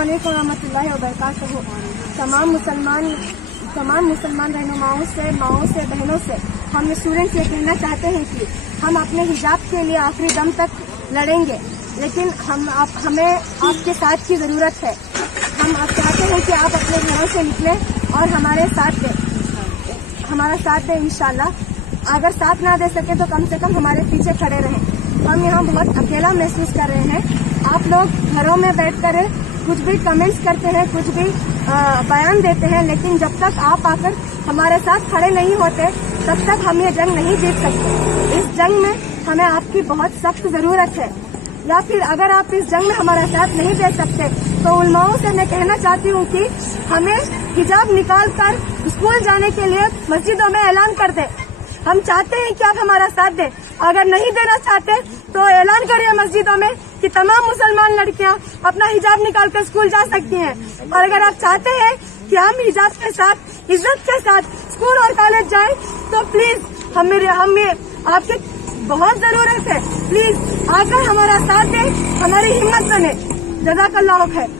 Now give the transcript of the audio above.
अस्सलामुअलैकुम रहमतुल्लाहि व बरकातहू। तमाम मुसलमान रहनुमाओं से, माओं से, बहनों से हम स्टूडेंट्स ये कहना चाहते हैं कि हम अपने हिजाब के लिए आखिरी दम तक लड़ेंगे, लेकिन हमें आपके साथ की जरूरत है। हम आप चाहते हैं कि आप अपने घरों से निकलें और हमारा साथ दें इंशाल्लाह। अगर साथ ना दे सके तो कम से कम हमारे पीछे खड़े रहें। हम यहाँ बहुत अकेला महसूस कर रहे हैं। आप लोग घरों में बैठकर कुछ भी कमेंट्स करते हैं, कुछ भी बयान देते हैं, लेकिन जब तक आप आकर हमारे साथ खड़े नहीं होते तब तक हम ये जंग नहीं जीत सकते। इस जंग में हमें आपकी बहुत सख्त जरूरत है, या फिर अगर आप इस जंग में हमारा साथ नहीं दे सकते तो उलमाओं से मैं कहना चाहती हूँ कि हमें हिजाब निकाल कर स्कूल जाने के लिए मस्जिदों में ऐलान कर दे। हम चाहते हैं कि आप हमारा साथ दें। अगर नहीं देना चाहते तो ऐलान करिए मस्जिदों में कि तमाम मुसलमान लड़कियां अपना हिजाब निकाल कर स्कूल जा सकती हैं। और अगर आप चाहते हैं कि हम हिजाब के साथ, इज्जत के साथ स्कूल और कॉलेज जाएं तो प्लीज हमें आपकी बहुत जरूरत है। प्लीज आकर हमारा साथ दें, हमारी हिम्मत बने। जज़ाकल्लाह खैर।